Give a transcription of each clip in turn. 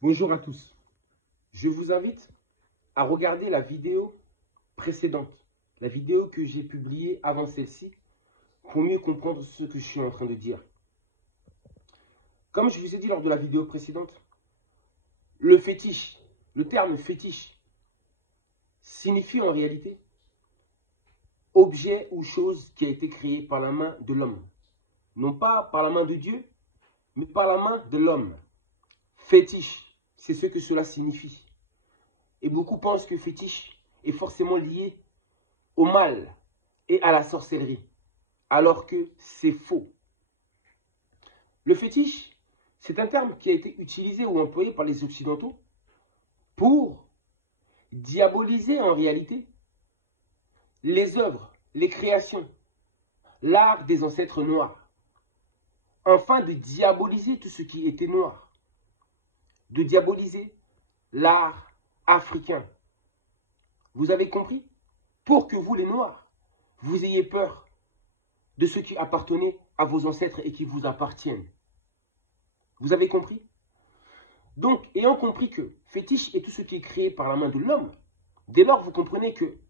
Bonjour à tous. Je vous invite à regarder la vidéo précédente, la vidéo que j'ai publiée avant celle-ci, pour mieux comprendre ce que je suis en train de dire. Comme je vous ai dit lors de la vidéo précédente, le fétiche, le terme fétiche, signifie en réalité objet ou chose qui a été créé par la main de l'homme. Non pas par la main de Dieu, mais par la main de l'homme. Fétiche, c'est ce que cela signifie. Et beaucoup pensent que fétiche est forcément lié au mal et à la sorcellerie, alors que c'est faux. Le fétiche, c'est un terme qui a été utilisé ou employé par les Occidentaux pour diaboliser en réalité les œuvres, les créations, l'art des ancêtres noirs, afin de diaboliser tout ce qui était noir, de diaboliser l'art africain. Vous avez compris? Pour que vous, les Noirs, vous ayez peur de ce qui appartenait à vos ancêtres et qui vous appartiennent. Vous avez compris? Donc, ayant compris que fétiche est tout ce qui est créé par la main de l'homme, dès lors vous comprenez que,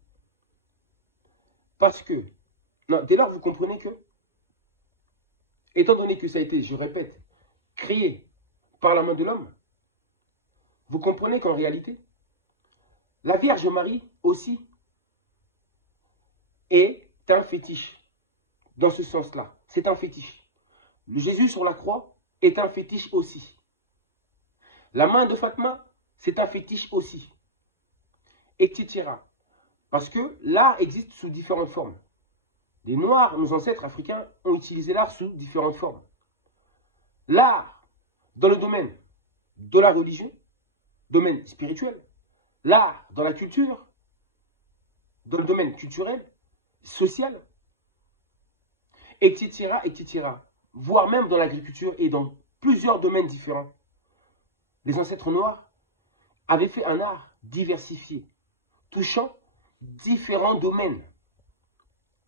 étant donné que ça a été, je répète, créé par la main de l'homme, vous comprenez qu'en réalité, la Vierge Marie aussi est un fétiche. Dans ce sens-là, c'est un fétiche. Le Jésus sur la croix est un fétiche aussi. La main de Fatma, c'est un fétiche aussi. Etc. Parce que l'art existe sous différentes formes. Les Noirs, nos ancêtres africains, ont utilisé l'art sous différentes formes. L'art, dans le domaine de la religion, domaine spirituel. L'art, dans la culture, dans le domaine culturel, social, etc., etc. Voire même dans l'agriculture et dans plusieurs domaines différents. Les ancêtres noirs avaient fait un art diversifié, touchant différents domaines.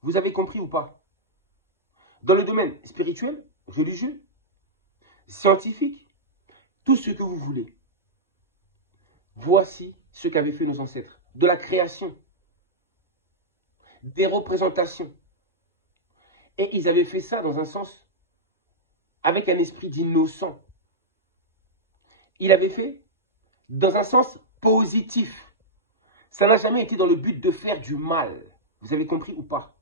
Vous avez compris ou pas? Dans le domaine spirituel, religieux, scientifique, tout ce que vous voulez. Voici ce qu'avaient fait nos ancêtres. De la création, des représentations. Et ils avaient fait ça dans un sens, avec un esprit d'innocent. Ils avaient fait dans un sens positif. Ça n'a jamais été dans le but de faire du mal. Vous avez compris ou pas?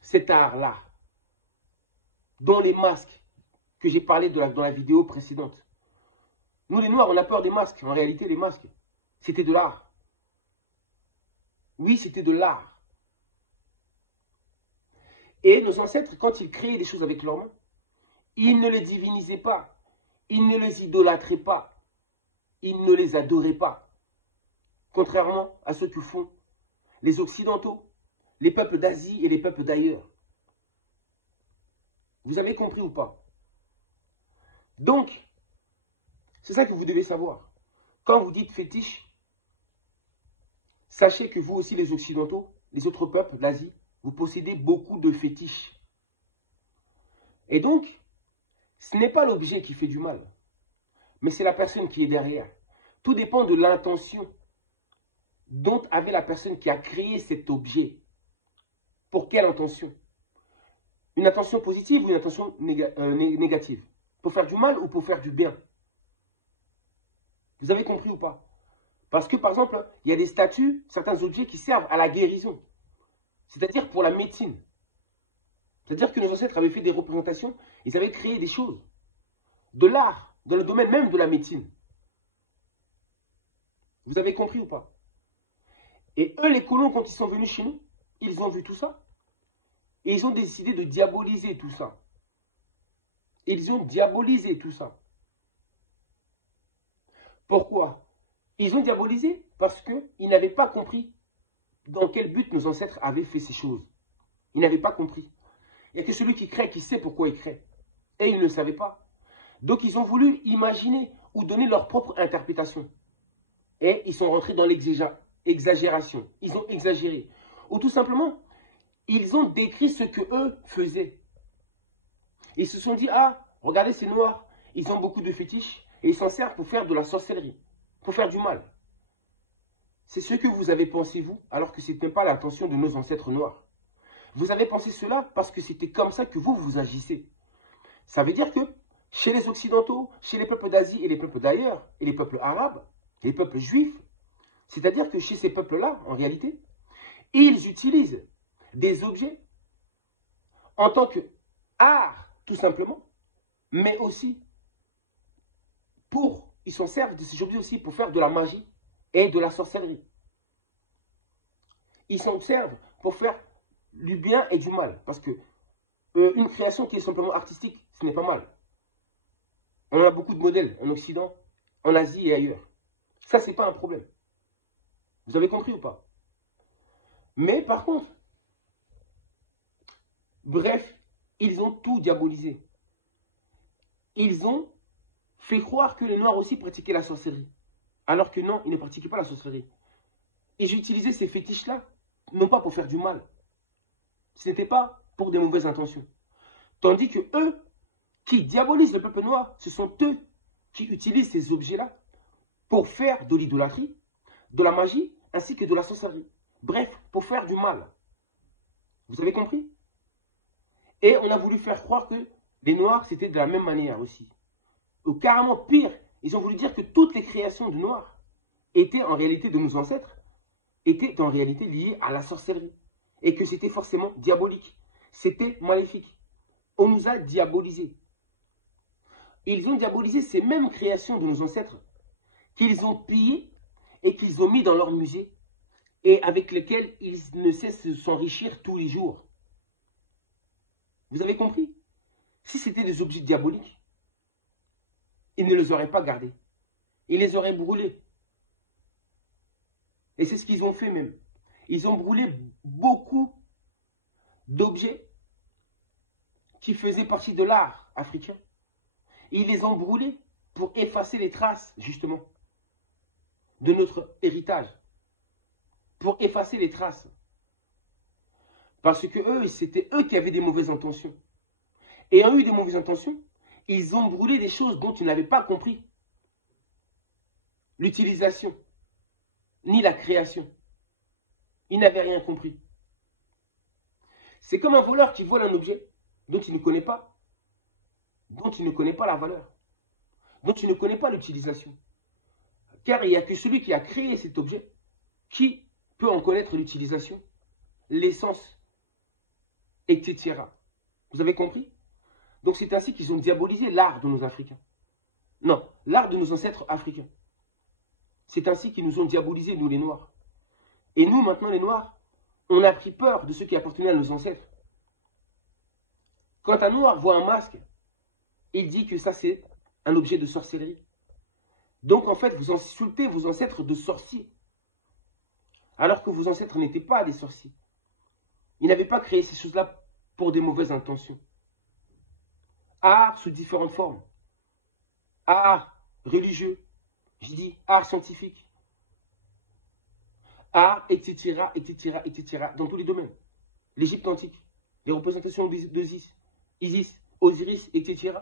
Cet art-là, dont les masques que j'ai parlé dans la vidéo précédente. Nous, les Noirs, on a peur des masques. En réalité, les masques, c'était de l'art. Oui, c'était de l'art. Et nos ancêtres, quand ils créaient des choses avec leurs mains, ils ne les divinisaient pas. Ils ne les idolâtraient pas. Ils ne les adoraient pas. Contrairement à ce que font les Occidentaux, les peuples d'Asie et les peuples d'ailleurs. Vous avez compris ou pas? Donc, c'est ça que vous devez savoir. Quand vous dites fétiche, sachez que vous aussi, les Occidentaux, les autres peuples d'Asie, vous possédez beaucoup de fétiches. Et donc, ce n'est pas l'objet qui fait du mal, mais c'est la personne qui est derrière. Tout dépend de l'intention dont avait la personne qui a créé cet objet. Pour quelle intention? Une intention positive ou une intention négative? Pour faire du mal ou pour faire du bien? Vous avez compris ou pas? Parce que, par exemple, il y a des statues, certains objets qui servent à la guérison. C'est-à-dire pour la médecine. C'est-à-dire que nos ancêtres avaient fait des représentations, ils avaient créé des choses. De l'art, dans le domaine même de la médecine. Vous avez compris ou pas? Et eux, les colons, quand ils sont venus chez nous, ils ont vu tout ça. Et ils ont décidé de diaboliser tout ça. Ils ont diabolisé tout ça. Pourquoi? Ils ont diabolisé parce qu'ils n'avaient pas compris dans quel but nos ancêtres avaient fait ces choses. Ils n'avaient pas compris. Il n'y a que celui qui crée qui sait pourquoi il crée. Et ils ne le savaient pas. Donc ils ont voulu imaginer ou donner leur propre interprétation. Et ils sont rentrés dans l'exagération. Ils ont exagéré. Ou tout simplement, ils ont décrit ce que eux faisaient. Ils se sont dit, ah, regardez, c'est noir. ils ont beaucoup de fétiches et ils s'en servent pour faire de la sorcellerie, pour faire du mal. C'est ce que vous avez pensé, vous, alors que ce n'était pas l'intention de nos ancêtres noirs. Vous avez pensé cela parce que c'était comme ça que vous agissez. Ça veut dire que chez les Occidentaux, chez les peuples d'Asie et les peuples d'ailleurs, et les peuples arabes, les peuples juifs, c'est-à-dire que chez ces peuples-là, en réalité, ils utilisent des objets en tant que art, tout simplement, mais aussi ils s'en servent de ces objets aussi pour faire de la magie et de la sorcellerie. Ils s'en servent pour faire du bien et du mal. Parce que une création qui est simplement artistique, ce n'est pas mal. On a beaucoup de modèles en Occident, en Asie et ailleurs. Ça, ce n'est pas un problème. Vous avez compris ou pas? Mais par contre, bref, ils ont tout diabolisé. Ils ont fait croire que les Noirs aussi pratiquaient la sorcellerie. Alors que non, ils ne pratiquaient pas la sorcellerie. Ils utilisaient ces fétiches-là, non pas pour faire du mal. Ce n'était pas pour des mauvaises intentions. Tandis que eux, qui diabolisent le peuple noir, ce sont eux qui utilisent ces objets-là pour faire de l'idolâtrie, de la magie, ainsi que de la sorcellerie. Bref, pour faire du mal. Vous avez compris? Et on a voulu faire croire que les Noirs, c'était de la même manière aussi. Ou carrément pire, ils ont voulu dire que toutes les créations de Noirs étaient en réalité de nos ancêtres, étaient en réalité liées à la sorcellerie. Et que c'était forcément diabolique. C'était maléfique. On nous a diabolisés. Ils ont diabolisé ces mêmes créations de nos ancêtres qu'ils ont pillées et qu'ils ont mis dans leur musée et avec lesquelles ils ne cessent de s'enrichir tous les jours. Vous avez compris? Si c'était des objets diaboliques, ils ne les auraient pas gardés. Ils les auraient brûlés. Et c'est ce qu'ils ont fait même. Ils ont brûlé beaucoup d'objets qui faisaient partie de l'art africain. Ils les ont brûlés pour effacer les traces, justement, de notre héritage. Pour effacer les traces. Parce que eux, c'était eux qui avaient des mauvaises intentions. Et ayant eu des mauvaises intentions, ils ont brûlé des choses dont ils n'avaient pas compris. L'utilisation, ni la création. Ils n'avaient rien compris. C'est comme un voleur qui vole un objet dont il ne connaît pas, la valeur, dont il ne connaît pas l'utilisation. Car il n'y a que celui qui a créé cet objet qui peut en connaître l'utilisation, l'essence, etc. Vous avez compris? Donc c'est ainsi qu'ils ont diabolisé l'art de nos Africains. Non, l'art de nos ancêtres africains. C'est ainsi qu'ils nous ont diabolisé, nous les Noirs. Et nous, maintenant, les Noirs, on a pris peur de ceux qui appartenaient à nos ancêtres. Quand un Noir voit un masque, il dit que ça, c'est un objet de sorcellerie. Donc, en fait, vous insultez vos ancêtres de sorciers. Alors que vos ancêtres n'étaient pas des sorciers. Ils n'avaient pas créé ces choses-là pour des mauvaises intentions. Art sous différentes formes. Art religieux. Je dis art scientifique. Art, etc., etc., etc. Dans tous les domaines. L'Égypte antique. Les représentations d'Isis, Isis, Osiris, etc.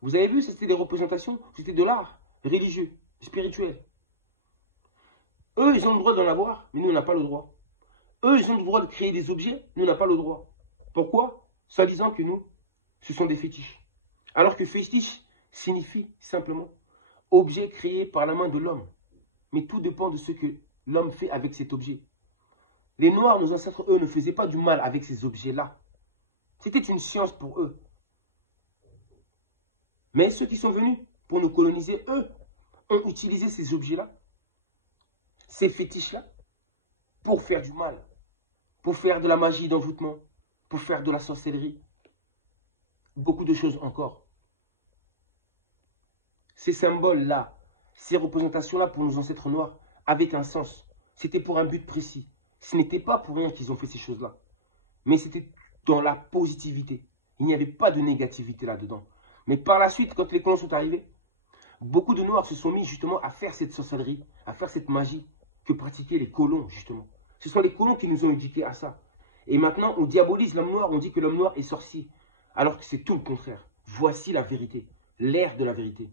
Vous avez vu, c'était des représentations, c'était de l'art religieux, spirituel. Eux, ils ont le droit d'en avoir, mais nous, on n'a pas le droit. Eux, ils ont le droit de créer des objets, nous, on n'a pas le droit. Pourquoi? Soi-disant que nous, ce sont des fétiches. Alors que fétiche signifie simplement objet créé par la main de l'homme. Mais tout dépend de ce que l'homme fait avec cet objet. Les Noirs, nos ancêtres, eux, ne faisaient pas du mal avec ces objets-là. C'était une science pour eux. Mais ceux qui sont venus pour nous coloniser, eux, ont utilisé ces objets-là, ces fétiches-là, pour faire du mal, pour faire de la magie d'envoûtement, pour faire de la sorcellerie, beaucoup de choses encore. Ces symboles-là, ces représentations-là pour nos ancêtres noirs avaient un sens. C'était pour un but précis. Ce n'était pas pour rien qu'ils ont fait ces choses-là. Mais c'était dans la positivité. Il n'y avait pas de négativité là-dedans. Mais par la suite, quand les colons sont arrivés, beaucoup de Noirs se sont mis justement à faire cette sorcellerie, à faire cette magie que pratiquaient les colons, justement. Ce sont les colons qui nous ont éduqués à ça. Et maintenant, on diabolise l'homme noir, on dit que l'homme noir est sorcier. Alors que c'est tout le contraire. Voici la vérité. l'air de la vérité.